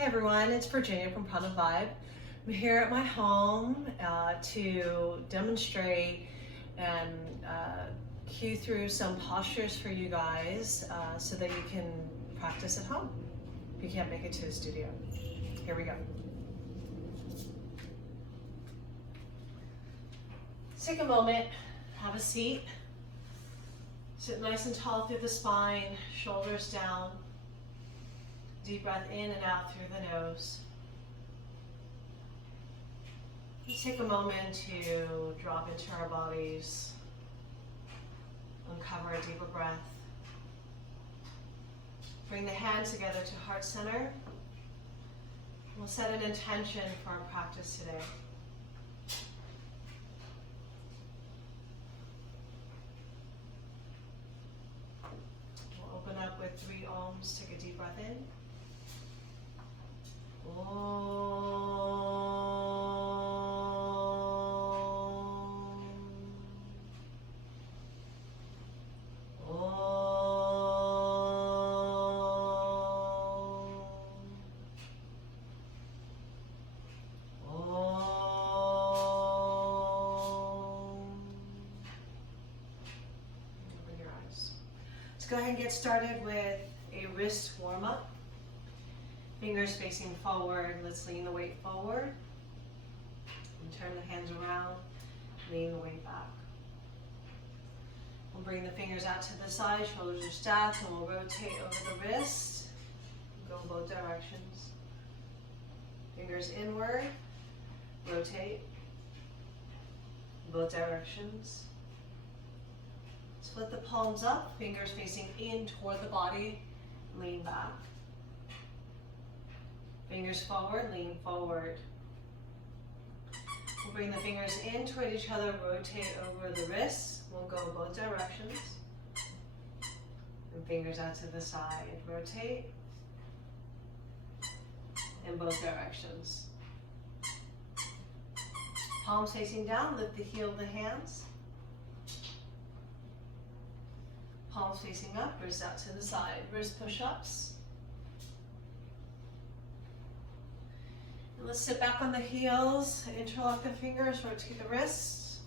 Hey everyone, it's Virginia from Prana Vibe. I'm here at my home to demonstrate and cue through some postures for you guys so that you can practice at home if you can't make it to the studio. Here we go. Take a moment, have a seat. Sit nice and tall through the spine, shoulders down. Deep breath in and out through the nose. Just take a moment to drop into our bodies, uncover a deeper breath. Bring the hands together to heart center. We'll set an intention for our practice today. We'll open up with 3 Oms. Take a deep breath in. Go ahead and get started with a wrist warm-up. Fingers facing forward. Let's lean the weight forward. And turn the hands around. Lean the weight back. We'll bring the fingers out to the side. Shoulders are stacked, and we'll rotate over the wrist. Go both directions. Fingers inward. Rotate. Both directions. Split the palms up, fingers facing in toward the body, lean back. Fingers forward, lean forward. We'll bring the fingers in toward each other, rotate over the wrists. We'll go both directions. And fingers out to the side, rotate. In both directions. Palms facing down, lift the heel of the hands. Palms facing up, wrists out to the side. Wrist push-ups. And let's sit back on the heels, interlock the fingers, rotate the wrists.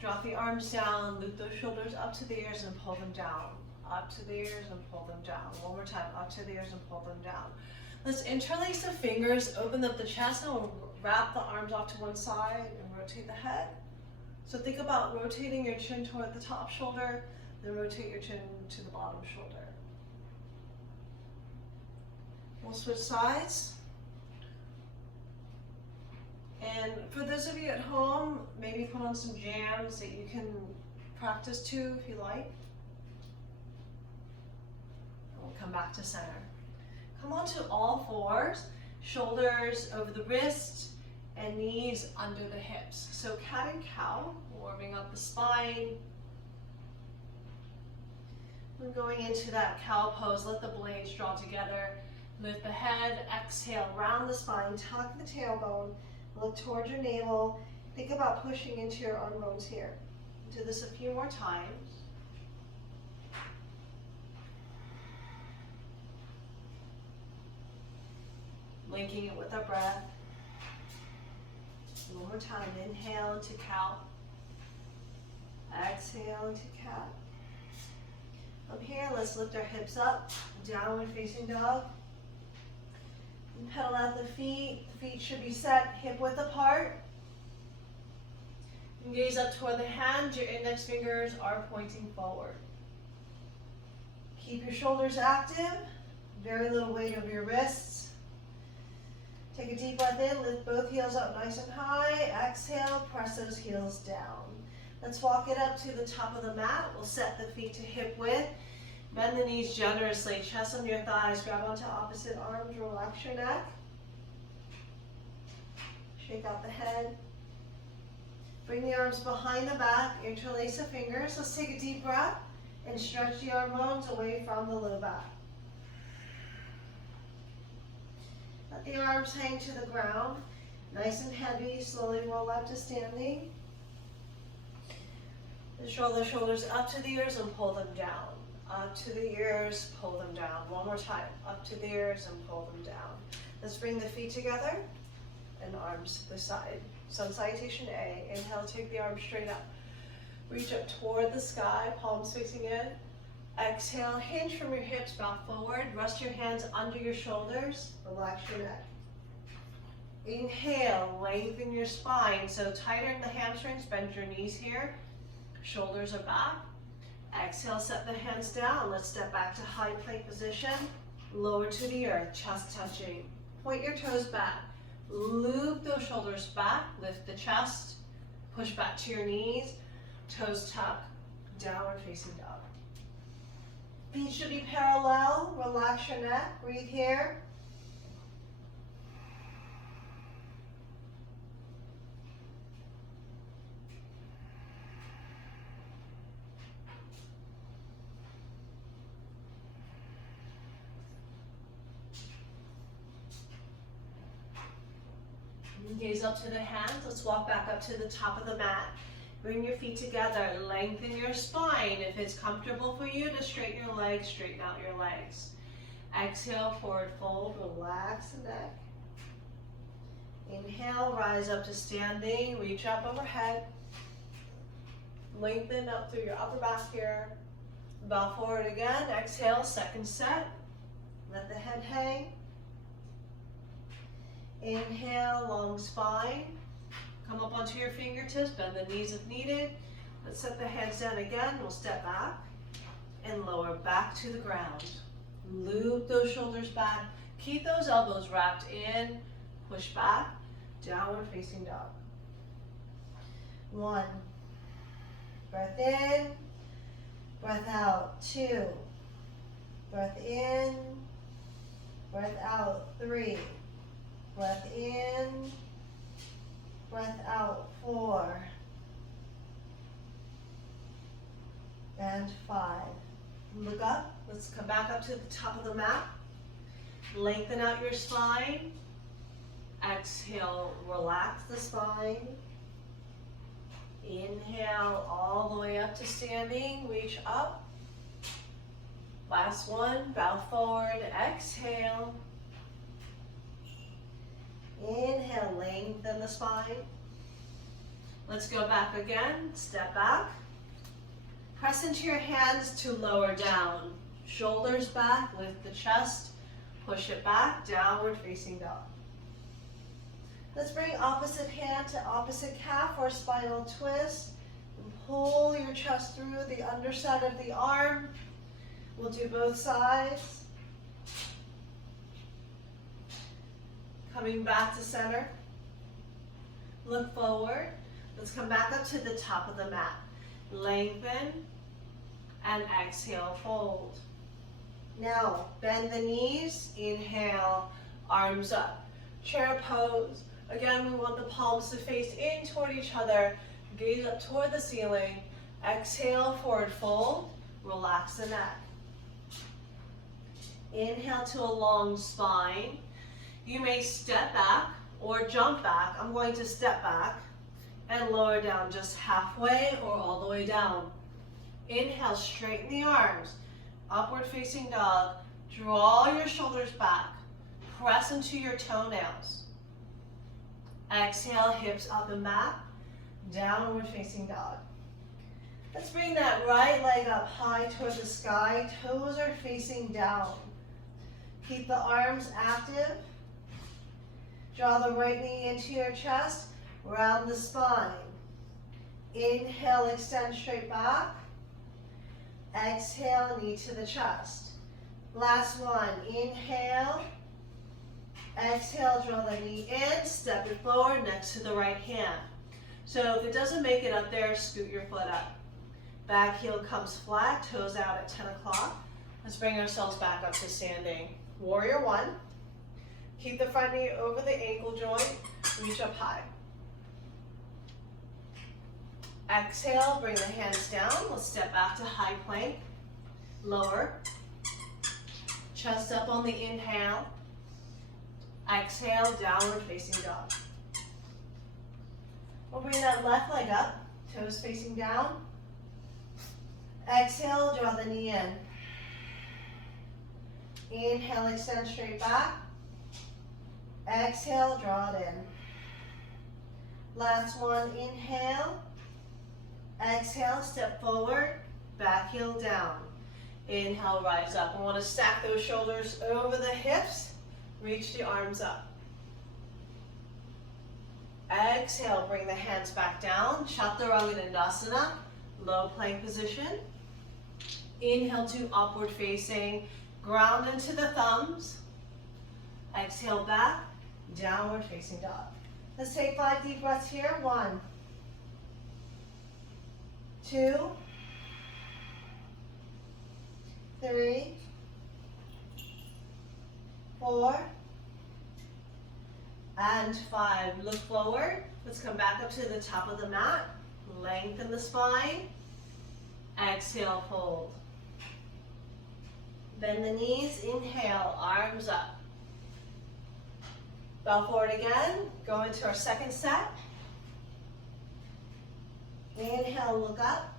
Drop the arms down, loop those shoulders up to the ears and pull them down. Up to the ears and pull them down. One more time, up to the ears and pull them down. Let's interlace the fingers, open up the chest, and we'll wrap the arms off to one side and rotate the head. So think about rotating your chin toward the top shoulder, then rotate your chin to the bottom shoulder. We'll switch sides. And for those of you at home, maybe put on some jams that you can practice to if you like. And we'll come back to center. Come onto all fours, shoulders over the wrist, and knees under the hips. So cat and cow, warming up the spine. And going into that cow pose, let the blades draw together. Lift the head, exhale, round the spine, tuck the tailbone, look towards your navel. Think about pushing into your arm bones here. Do this a few more times. Linking it with our breath. One more time, inhale into cow. Exhale into cat. From here, let's lift our hips up, downward facing dog. And pedal out the feet. The feet should be set hip width apart. And gaze up toward the hands. Your index fingers are pointing forward. Keep your shoulders active. Very little weight over your wrists. Take a deep breath in, lift both heels up nice and high. Exhale, press those heels down. Let's walk it up to the top of the mat. We'll set the feet to hip width. Bend the knees generously, chest under your thighs. Grab onto opposite arms, relax your neck. Shake out the head. Bring the arms behind the back, interlace the fingers. Let's take a deep breath and stretch the arm bones away from the low back. Let the arms hang to the ground, nice and heavy. Slowly roll up to standing. Just roll the shoulders up to the ears and pull them down. up to the ears, pull them down. One more time, up to the ears and pull them down. Let's bring the feet together and arms to the side. Sun salutation A. Inhale, take the arms straight up. Reach up toward the sky, palms facing in. Exhale, hinge from your hips, bow forward. Rest your hands under your shoulders. Relax your neck. Inhale, lengthen your spine. So tighten the hamstrings, bend your knees here. Shoulders are back. Exhale, set the hands down. Let's step back to high plank position. Lower to the earth, chest touching. Point your toes back. Loop those shoulders back. Lift the chest. Push back to your knees. Toes tuck. Downward facing dog. Feet should be parallel. Relax your neck. Breathe here. Gaze up to the hands. Let's walk back up to the top of the mat. Bring your feet together. Lengthen your spine. If it's comfortable for you to straighten your legs, straighten out your legs. Exhale, forward fold. Relax the neck. Inhale, rise up to standing. Reach up overhead. Lengthen up through your upper back here. Bow forward again. Exhale, second set. Let the head hang. Inhale, long spine. Come up onto your fingertips, bend the knees if needed. Let's set the hands down again. We'll step back and lower back to the ground. Loop those shoulders back. Keep those elbows wrapped in. Push back. Downward facing dog. 1. Breath in. Breath out. 2. Breath in. Breath out. 3. Breath in, breath out, 4, and 5. Look up, let's come back up to the top of the mat. Lengthen out your spine. Exhale, relax the spine. Inhale all the way up to standing, reach up. Last one, bow forward, exhale. Inhale, lengthen the spine. Let's go back again, step back. Press into your hands to lower down. Shoulders back, lift the chest, push it back, downward facing dog. Let's bring opposite hand to opposite calf or spinal twist. And pull your chest through the underside of the arm. We'll do both sides. Coming back to center. Look forward. Let's come back up to the top of the mat. Lengthen and exhale, fold. Now, bend the knees. Inhale, arms up. Chair pose. Again, we want the palms to face in toward each other. Gaze up toward the ceiling. Exhale, forward fold. Relax the neck. Inhale to a long spine. You may step back or jump back. I'm going to step back and lower down just halfway or all the way down. Inhale, straighten the arms. Upward facing dog. Draw your shoulders back. Press into your toenails. Exhale, hips up and back. Downward facing dog. Let's bring that right leg up high toward the sky. Toes are facing down. Keep the arms active. Draw the right knee into your chest, round the spine. Inhale, extend straight back. Exhale, knee to the chest. Last one, inhale. Exhale, draw the knee in, step it forward next to the right hand. So if it doesn't make it up there, scoot your foot up. Back heel comes flat, toes out at 10 o'clock. Let's bring ourselves back up to standing. Warrior 1. Keep the front knee over the ankle joint, reach up high. Exhale, bring the hands down. Let's step back to high plank. Lower. Chest up on the inhale. Exhale, downward facing dog. We'll bring that left leg up, toes facing down. Exhale, draw the knee in. Inhale, extend straight back. Exhale, draw it in. Last one, inhale. Exhale, step forward, back heel down. Inhale, rise up. We want to stack those shoulders over the hips. Reach the arms up. Exhale, bring the hands back down. Chaturanga Dandasana, low plank position. Inhale to upward facing, ground into the thumbs. Exhale back, downward facing dog. Let's take 5 deep breaths here. 1, 2, 3, 4, and 5. Look forward. Let's come back up to the top of the mat. Lengthen the spine. Exhale, fold. Bend the knees. Inhale, arms up. Bow forward again. Go into our second set. Inhale, look up.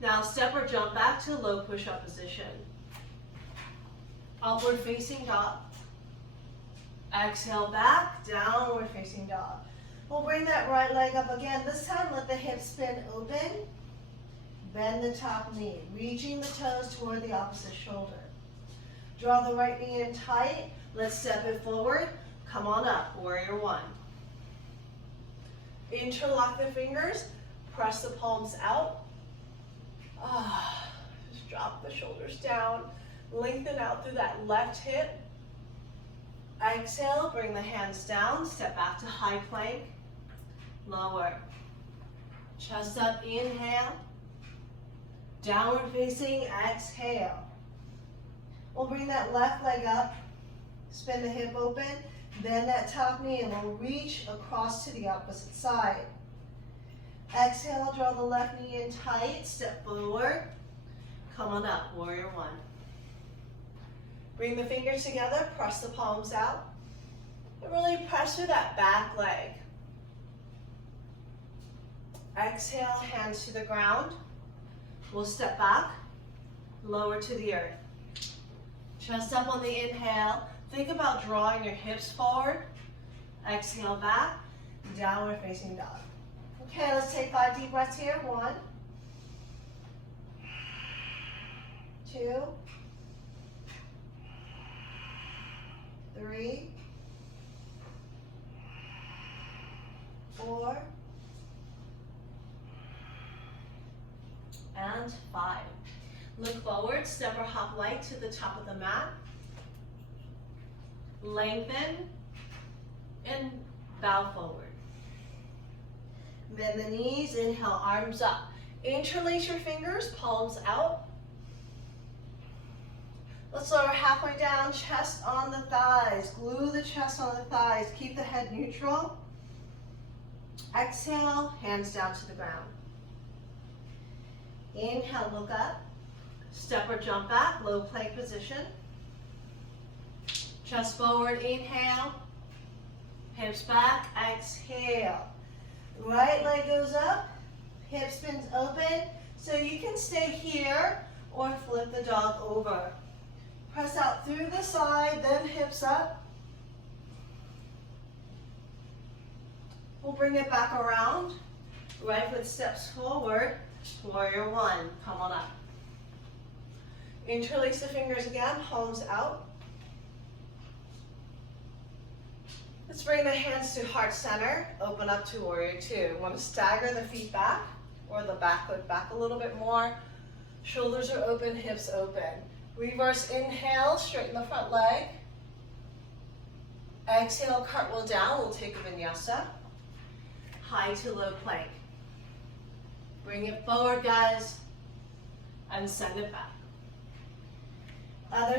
Now step or jump back to low push-up position. Upward facing dog. Exhale back, downward facing dog. We'll bring that right leg up again. This time let the hips spin open. Bend the top knee, reaching the toes toward the opposite shoulder. Draw the right knee in tight. Let's step it forward. Come on up, warrior 1. Interlock the fingers, press the palms out. Just drop the shoulders down. Lengthen out through that left hip. Exhale, bring the hands down, step back to high plank, lower. Chest up, inhale. Downward facing, exhale. We'll bring that left leg up, spin the hip open, bend that top knee, and we'll reach across to the opposite side. Exhale, draw the left knee in tight, step forward. Come on up, warrior 1. Bring the fingers together, press the palms out, and really press through that back leg. Exhale, hands to the ground. We'll step back, lower to the earth. Chest up on the inhale. Think about drawing your hips forward. Exhale back, downward facing dog. Okay, let's take 5 deep breaths here. 1, 2, 3, 4, and 5. Look forward, step or hop light to the top of the mat. Lengthen and bow forward. Bend the knees, inhale, arms up. Interlace your fingers, palms out. Let's lower halfway down, chest on the thighs. Glue the chest on the thighs. Keep the head neutral. Exhale, hands down to the ground. Inhale, look up. Step or jump back, low plank position. Chest forward, inhale. Hips back, exhale. Right leg goes up, hip spins open. So you can stay here or flip the dog over. Press out through the side, then hips up. We'll bring it back around. Right foot steps forward. Warrior 1, come on up. Interlace the fingers again, palms out. Let's bring the hands to heart center. Open up to warrior 2. Want to stagger the feet back or the back foot back a little bit more. Shoulders are open, hips open. Reverse inhale, straighten the front leg. Exhale, cartwheel down. We'll take a vinyasa. High to low plank. Bring it forward, guys, and send it back. Other